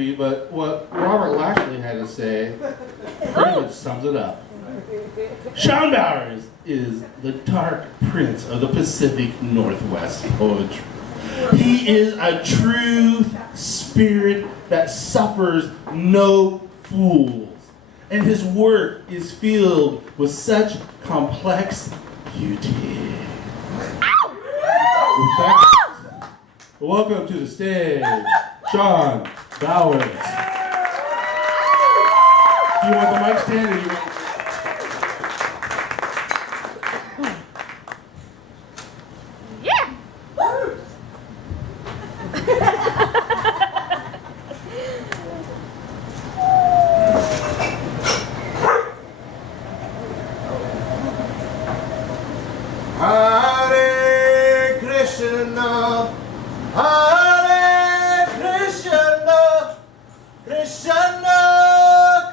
biography, but what Robert Lashley had to say pretty much sums it up. Sean Bowers is the dark prince of the Pacific Northwest poetry. He is a true spirit that suffers no fools. And his work is filled with such complex beauty. With that, welcome to the stage, Sean Bowers. Do you want the mic stand or do you want... Hare Krishna, Hare Krishna, Krishna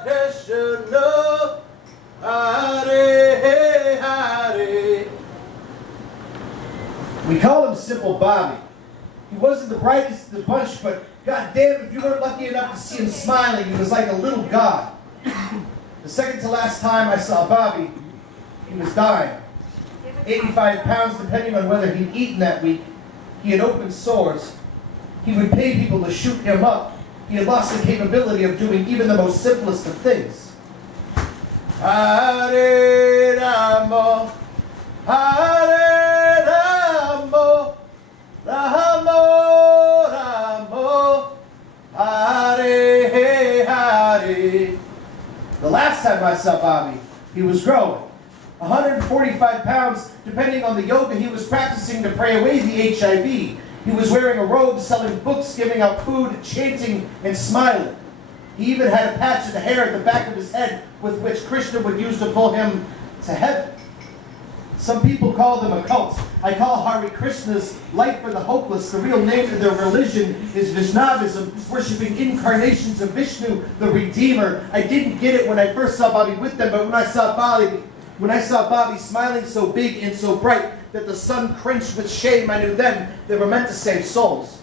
Krishna, Hare Hare. We call him Simple Bobby. He wasn't the brightest of the bunch, but goddamn, if you weren't lucky enough to see him smiling, he was like a little god. The second to last time I saw Bobby, he was dying. 85 pounds, depending on whether he'd eaten that week. He had open sores. He would pay people to shoot him up. He had lost the capability of doing even the most simplest of things. Hare Rama, Hare Rama, Rama, Rama, Hare Hare. The last time I saw Bobby, he was growing. 145 pounds, depending on the yoga he was practicing to pray away the HIV. He was wearing a robe, selling books, giving out food, chanting, and smiling. He even had a patch of the hair at the back of his head with which Krishna would use to pull him to heaven. Some people call them a cult. I call Hare Krishna's Light for the Hopeless. The real name of their religion is Vaishnavism, worshipping incarnations of Vishnu, the Redeemer. I didn't get it when I first saw Bobby with them, but when I saw Bobby smiling so big and so bright that the sun cringed with shame, I knew then they were meant to save souls.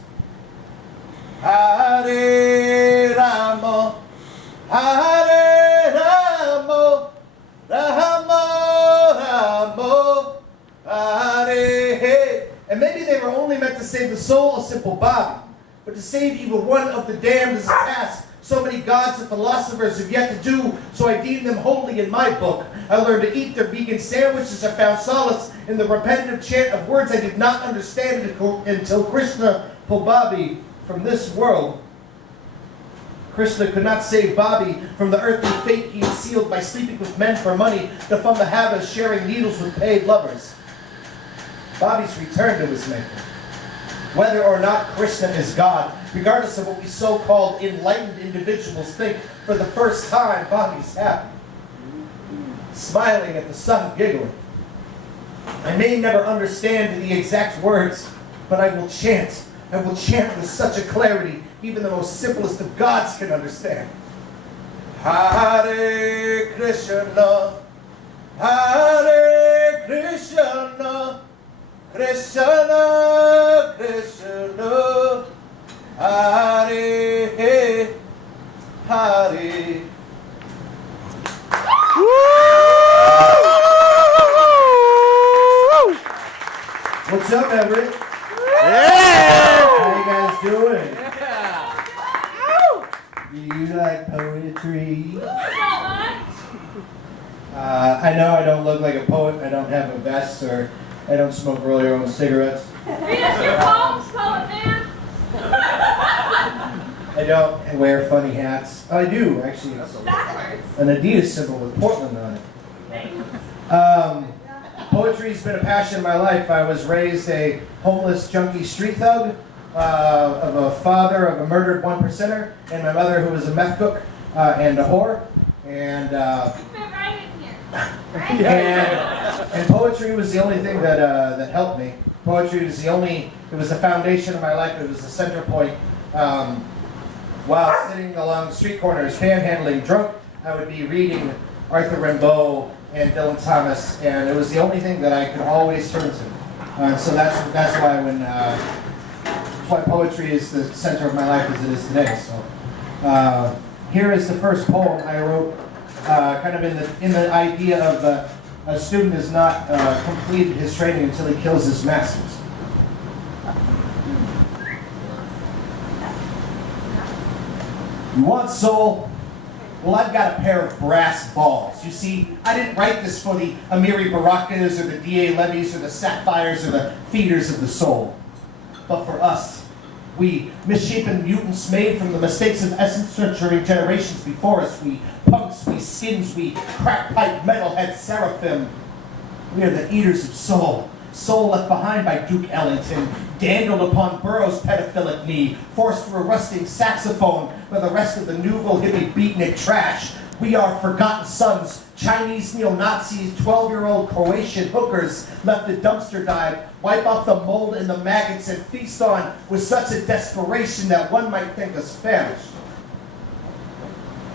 Hare Rama, Hare Rama, Rama, Rama, Hare. And maybe they were only meant to save the soul of Simple Bobby, but to save even one of the damned is a task so many gods and philosophers have yet to do, so I deem them holy in my book. I learned to eat their vegan sandwiches. I found solace in the repetitive chant of words I did not understand until Krishna pulled Bobby from this world. Krishna could not save Bobby from the earthly fate he had sealed by sleeping with men for money to fund the habit of sharing needles with paid lovers. Bobby's returned to his maker. Whether or not Krishna is God, regardless of what we so-called enlightened individuals think, for the first time, Bobby's happy. Smiling at the sun, giggling. I may never understand the exact words, but I will chant. I will chant with such a clarity, even the most simplest of gods can understand. Hare Krishna, Hare Krishna, Krishna, Krishna, Hare Hare. What's up, Everett? Yeah! How you guys doing? Yeah. Do you like poetry? I know I don't look like a poet. I don't have a vest, or I don't smoke roll your own cigarettes. Read us your poems, poet man. I don't wear funny hats. I do, actually. Backwards. An Adidas symbol with Portland on it. Poetry's been a passion in my life. I was raised a homeless, junkie street thug, of a father of a murdered one percenter, and my mother who was a meth cook and a whore. And Fit right in here. and poetry was the only thing that helped me. Poetry was it was the foundation of my life. It was the center point. While sitting along street corners, panhandling, drunk, I would be reading Arthur Rimbaud and Dylan Thomas, and it was the only thing that I could always turn to. So that's why poetry is the center of my life as it is today. So Here is the first poem I wrote, kind of in the idea of a student has not completed his training until he kills his masters. You want soul? Well, I've got a pair of brass balls. You see, I didn't write this for the Amiri Barakas or the D.A. Levies or the Sapphires or the feeders of the soul. But for us, we misshapen mutants made from the mistakes of essence nurturing generations before us, we punks, we skins, we crackpipe metalhead seraphim. We are the eaters of soul. Soul left behind by Duke Ellington, dandled upon Burroughs' pedophilic knee, forced through a rusting saxophone by the rest of the nouveau hippie beatnik trash. We are forgotten sons, Chinese neo-Nazis, 12-year-old Croatian hookers left a dumpster dive, wipe off the mold and the maggots and feast on with such a desperation that one might think us famished.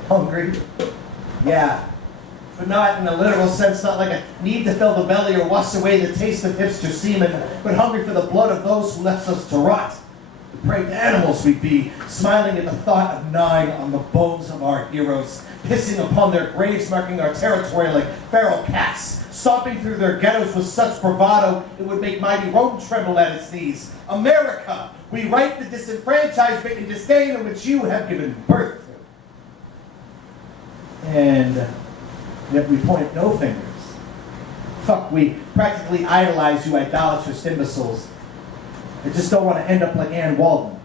Hungry? Yeah. But not in a literal sense, not like a need to fill the belly or wash away the taste of hipster semen, but hungry for the blood of those who left us to rot. Depraved animals we'd be, smiling at the thought of gnawing on the bones of our heroes, pissing upon their graves, marking our territory like feral cats, stomping through their ghettos with such bravado it would make mighty Rome tremble at its knees. America, we right the disenfranchisement and disdain in which you have given birth to. And yet we point no fingers. Fuck, we practically idolize you idolatrous imbeciles. I just don't want to end up like Ann Walden,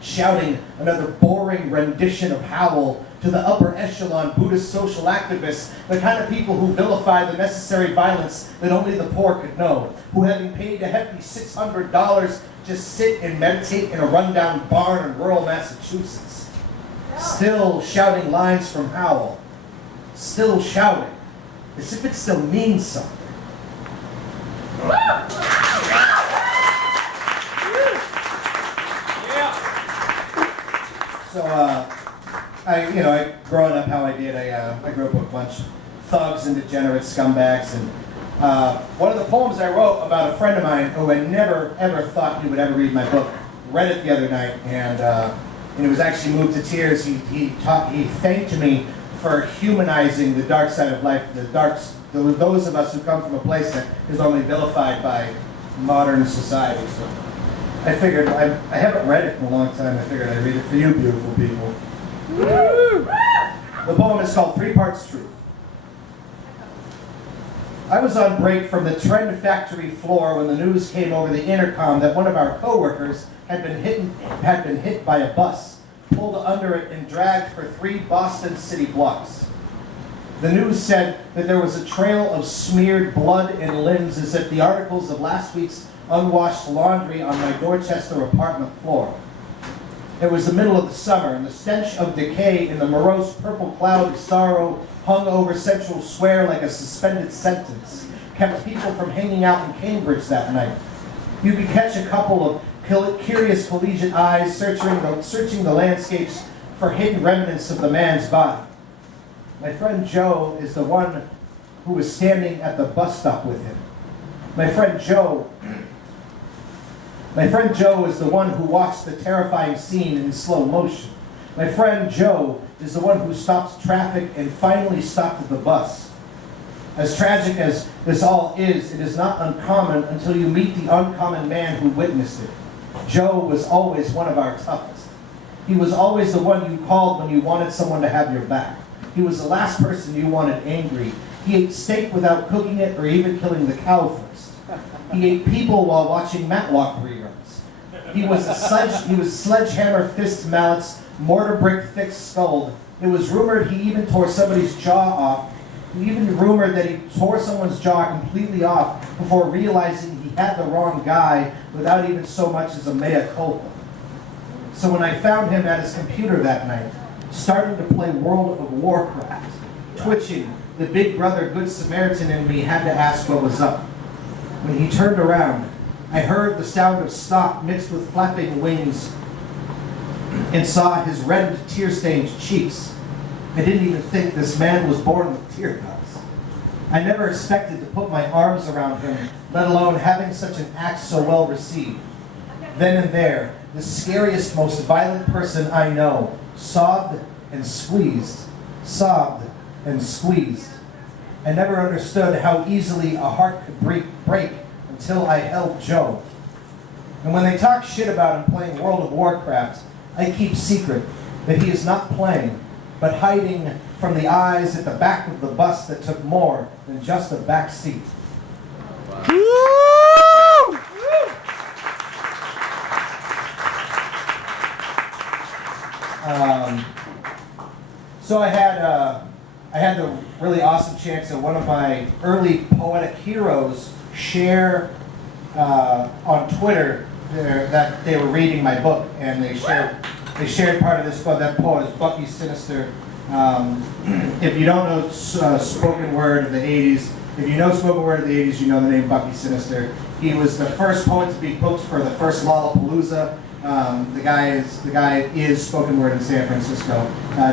shouting another boring rendition of Howl to the upper echelon Buddhist social activists, the kind of people who vilify the necessary violence that only the poor could know, who having paid a hefty $600 just sit and meditate in a rundown barn in rural Massachusetts. Still shouting lines from Howl. Still shouting, as if it still means something. So, I growing up how I did, I grew up with a bunch of thugs and degenerate scumbags, and one of the poems I wrote about a friend of mine who I never ever thought he would ever read my book, read it the other night, and he was actually moved to tears. He thanked me for humanizing the dark side of life, those of us who come from a place that is only vilified by modern society. So I figured, I haven't read it in a long time, I figured I'd read it for you beautiful people. The poem is called 3 Parts Truth. I was on break from the Trend Factory floor when the news came over the intercom that one of our coworkers had been hit by a bus, pulled under it and dragged for 3 Boston City blocks. The news said that there was a trail of smeared blood and limbs as if the articles of last week's unwashed laundry on my Dorchester apartment floor. It was the middle of the summer, and the stench of decay in the morose purple cloud of sorrow hung over Central Square like a suspended sentence, kept people from hanging out in Cambridge that night. You could catch a couple of curious collegiate eyes searching the landscapes for hidden remnants of the man's body. My friend Joe is the one who was standing at the bus stop with him. My friend Joe is the one who watched the terrifying scene in slow motion. My friend Joe is the one who stopped traffic and finally stopped at the bus. As tragic as this all is, it is not uncommon until you meet the uncommon man who witnessed it. Joe was always one of our toughest. He was always the one you called when you wanted someone to have your back. He was the last person you wanted angry. He ate steak without cooking it or even killing the cow first. He ate people while watching Matlock reruns. He was sledgehammer fist mallets, mortar brick thick skulled. It was rumored he even tore somebody's jaw off. Even rumored that he tore someone's jaw completely off before realizing he had the wrong guy without even so much as a mea culpa. So when I found him at his computer that night, starting to play World of Warcraft, twitching, the big brother Good Samaritan in me had to ask what was up. When he turned around, I heard the sound of stock mixed with flapping wings and saw his reddened, tear-stained cheeks. I didn't even think this man was born with tear ducts. I never expected to put my arms around him, let alone having such an act so well received. Then and there, the scariest, most violent person I know sobbed and squeezed, sobbed and squeezed. I never understood how easily a heart could break until I held Joe. And when they talk shit about him playing World of Warcraft, I keep secret that he is not playing, but hiding from the eyes at the back of the bus that took more than just a back seat. So I had the really awesome chance of one of my early poetic heroes share on Twitter that they were reading my book, and they shared part of this book. That poet is Bucky Sinister. If you don't know spoken word of the 80s, if you know spoken word of the 80s, you know the name Bucky Sinister. He was the first poet to be booked for the first Lollapalooza. The guy is spoken word in San Francisco.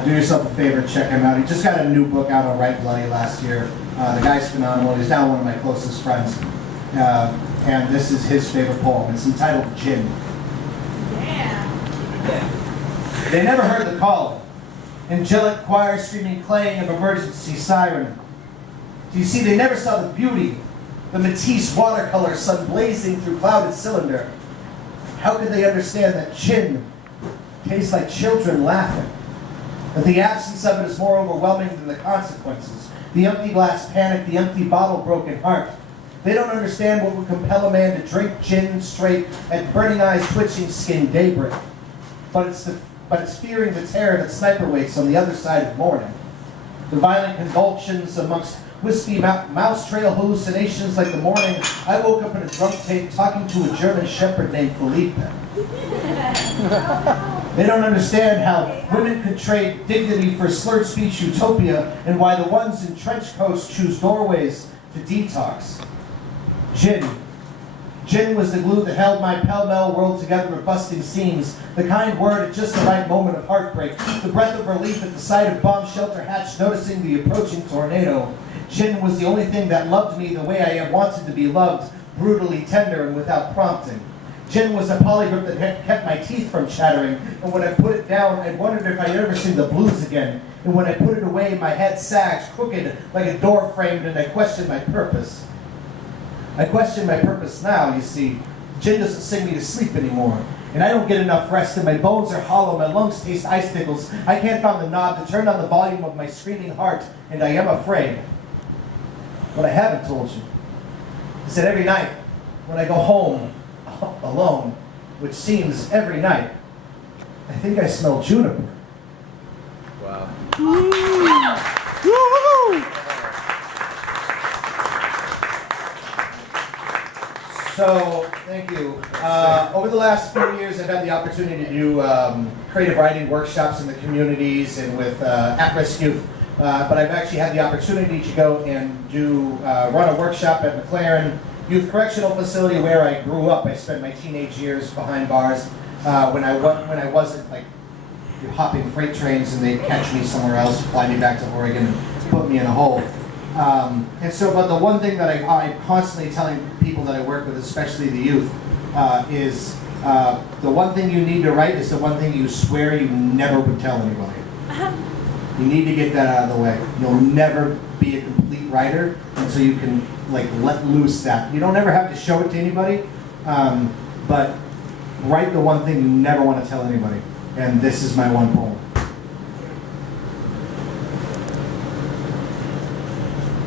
Do yourself a favor, check him out. He just got a new book out on Write Bloody last year. The guy's phenomenal. He's now one of my closest friends. And this is his favorite poem. It's entitled Gin. Yeah. They never heard the call. Angelic choir screaming clang of emergency siren. You see, they never saw the beauty, the Matisse watercolor sun blazing through clouded cylinder. How could they understand that gin tastes like children laughing? That the absence of it is more overwhelming than the consequences. The empty glass panic, the empty bottle broken heart. They don't understand what would compel a man to drink gin straight at burning eyes, twitching skin, daybreak. But it's fearing the terror that sniper waits on the other side of morning. The violent convulsions amongst wispy mouse trail hallucinations like the morning I woke up in a drunk tank talking to a German shepherd named Felipe. They don't understand how women could trade dignity for slurred speech utopia, and why the ones in trench coats choose doorways to detox. Gin was the glue that held my pell-mell world together with busting seams, the kind word at just the right moment of heartbreak, the breath of relief at the sight of bomb shelter hatch noticing the approaching tornado. Gin was the only thing that loved me the way I had wanted to be loved, brutally tender and without prompting. Gin was a polygrip that had kept my teeth from chattering, and when I put it down, I wondered if I'd ever sing the blues again. And when I put it away, my head sagged, crooked, like a door framed, and I questioned my purpose. I question my purpose now, you see. Gin doesn't sing me to sleep anymore. And I don't get enough rest, and my bones are hollow, my lungs taste icicles. I can't find the knob to turn on the volume of my screaming heart, and I am afraid. What I haven't told you is that every night, when I go home alone, which seems every night, I think I smell juniper. Wow. So, thank you. Over the last few years, I've had the opportunity to do creative writing workshops in the communities and with at-risk youth. But I've actually had the opportunity to go and run a workshop at McLaren Youth Correctional Facility where I grew up. I spent my teenage years behind bars when I wasn't like hopping freight trains and they'd catch me somewhere else, fly me back to Oregon and put me in a hole. But the one thing that I'm constantly telling people that I work with, especially the youth, is the one thing you need to write is the one thing you swear you never would tell anybody. You need to get that out of the way. You'll never be a complete writer until you can let loose that. You don't ever have to show it to anybody, but write the one thing you never want to tell anybody. And this is my one poem.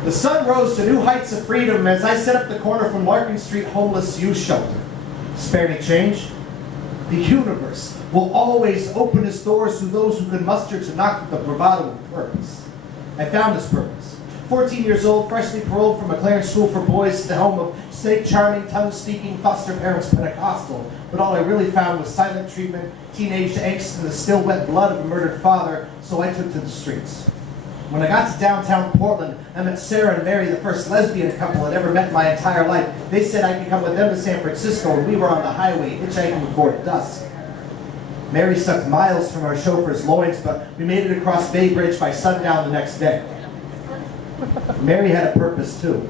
The sun rose to new heights of freedom as I set up the corner from Larkin Street homeless youth shelter. Spare me change? The universe will always open its doors to those who can muster to knock with the bravado of purpose. I found this purpose. 14 years old, freshly paroled from McLaren School for Boys, the home of snake charming, tongue-speaking foster parents Pentecostal. But all I really found was silent treatment, teenage angst, and the still wet blood of a murdered father, so I took to the streets. When I got to downtown Portland, I met Sarah and Mary, the first lesbian couple I'd ever met in my entire life. They said I could come with them to San Francisco, and we were on the highway, hitchhiking before dusk. Mary sucked miles from our chauffeur's loins, but we made it across Bay Bridge by sundown the next day. Mary had a purpose, too.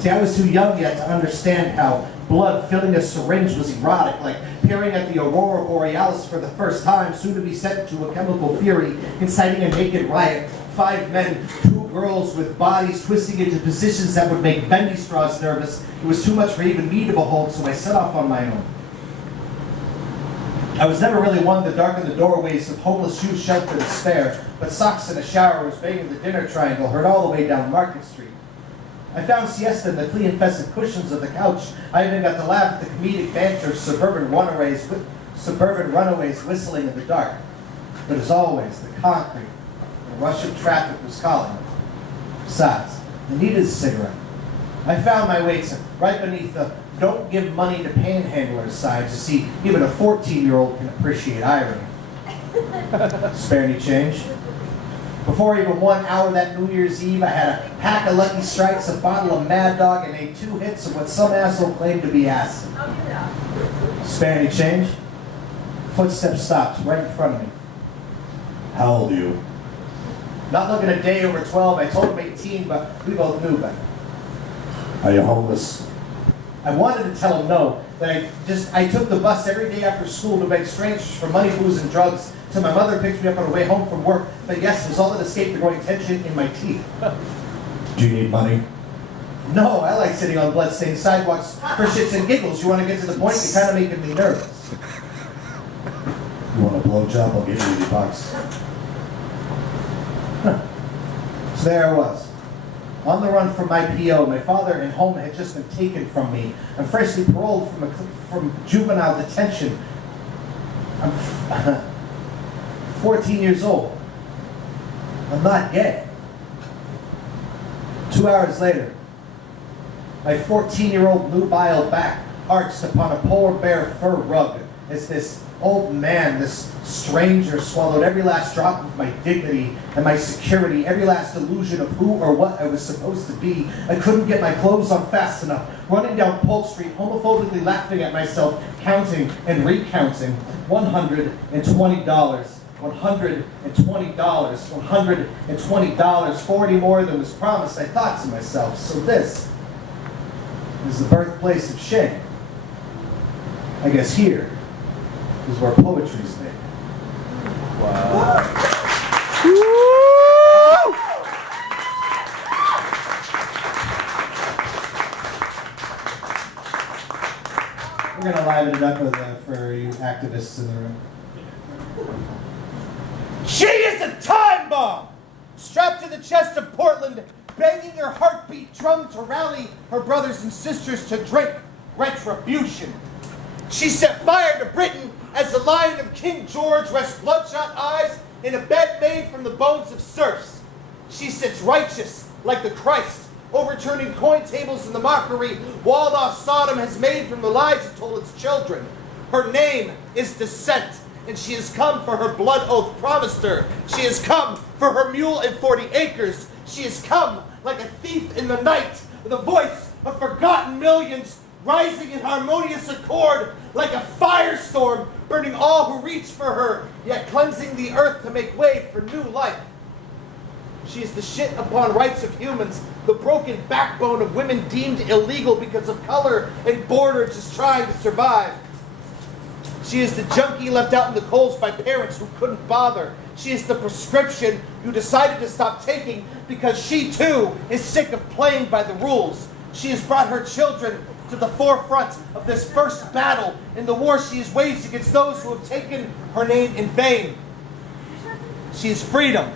See, I was too young yet to understand how blood filling a syringe was erotic, like peering at the aurora borealis for the first time, soon to be sent to a chemical fury, inciting a naked riot. 5 men, 2 girls with bodies twisting into positions that would make bendy straws nervous. It was too much for even me to behold, so I set off on my own. I was never really one to darken the doorways of homeless youth shelter despair, but socks in a shower was banging the dinner triangle heard all the way down Market Street. I found siesta in the flea-infested cushions of the couch. I even got to laugh at the comedic banter of suburban runaways whistling in the dark. But as always, the concrete, the rush of traffic was calling. Besides, I needed a cigarette. I found my way to right beneath the "don't give money to panhandlers" sign to see even a 14-year-old can appreciate irony. Spare any change? Before even 1 hour that New Year's Eve, I had a pack of Lucky Strikes, a bottle of Mad Dog, and ate 2 hits of what some asshole claimed to be acid. Spare any change? Footsteps stopped right in front of me. How old are you? Not looking a day over 12, I told him 18, but we both knew better. Are you homeless? I wanted to tell him no, that I took the bus every day after school to beg strangers for money, booze, and drugs, till my mother picked me up on the way home from work, but yes, it was all that escaped the growing tension in my teeth. Do you need money? No, I like sitting on blood-stained sidewalks for shits and giggles. You want to get to the point? You're kind of making me nervous. You want a blowjob? I'll give you $80. So there I was, on the run from my PO. My father and home had just been taken from me. I'm freshly paroled from juvenile detention. I'm 14 years old. I'm not gay. 2 hours later, my 14-year-old nubile back arched upon a polar bear fur rug as this old man, this stranger, swallowed every last drop of my dignity and my security, every last illusion of who or what I was supposed to be. I couldn't get my clothes on fast enough, running down Polk Street, homophobically laughing at myself, counting and recounting. $120, $120, $120, 40 more than was promised. I thought to myself, so this is the birthplace of shame. I guess here is where poetry's made. Wow. We're gonna liven it up with for you activists in the room. She is a time bomb, strapped to the chest of Portland, banging her heartbeat drum to rally her brothers and sisters to drink retribution. She set fire to Britain as the lion of King George rests bloodshot eyes in a bed made from the bones of serfs. She sits righteous like the Christ, overturning coin tables in the mockery walled off Sodom has made from the lies it told its children. Her name is Dissent, and she has come for her blood oath promised her. She has come for her mule and 40 acres. She has come like a thief in the night, with a voice of forgotten millions, rising in harmonious accord like a firestorm, burning all who reach for her, yet cleansing the earth to make way for new life. She is the shit upon rights of humans, the broken backbone of women deemed illegal because of color and border just trying to survive. She is the junkie left out in the coals by parents who couldn't bother. She is the prescription you decided to stop taking because she too is sick of playing by the rules. She has brought her children to the forefront of this first battle in the war she has waged against those who have taken her name in vain. She is freedom.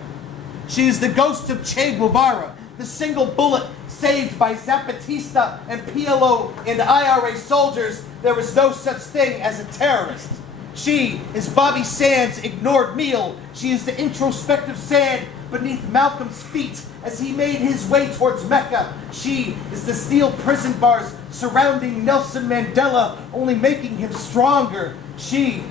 She is the ghost of Che Guevara, the single bullet saved by Zapatista and PLO and IRA soldiers. There was no such thing as a terrorist. She is Bobby Sands' ignored meal. She is the introspective sand beneath Malcolm's feet as he made his way towards Mecca. She is the steel prison bars surrounding Nelson Mandela, only making him stronger. She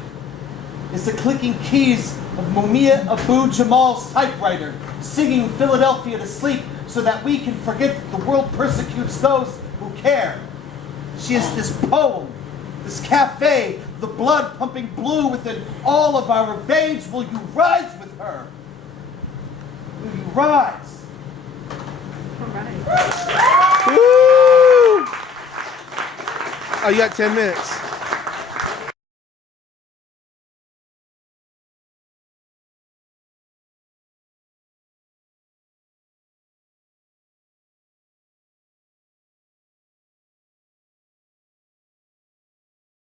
is the clicking keys of Mumia Abu-Jamal's typewriter, singing Philadelphia to sleep so that we can forget that the world persecutes those who care. She is this poem, this cafe, the blood pumping blue within all of our veins. Will you rise with her? Will you rise? Woo! Oh, you got 10 minutes.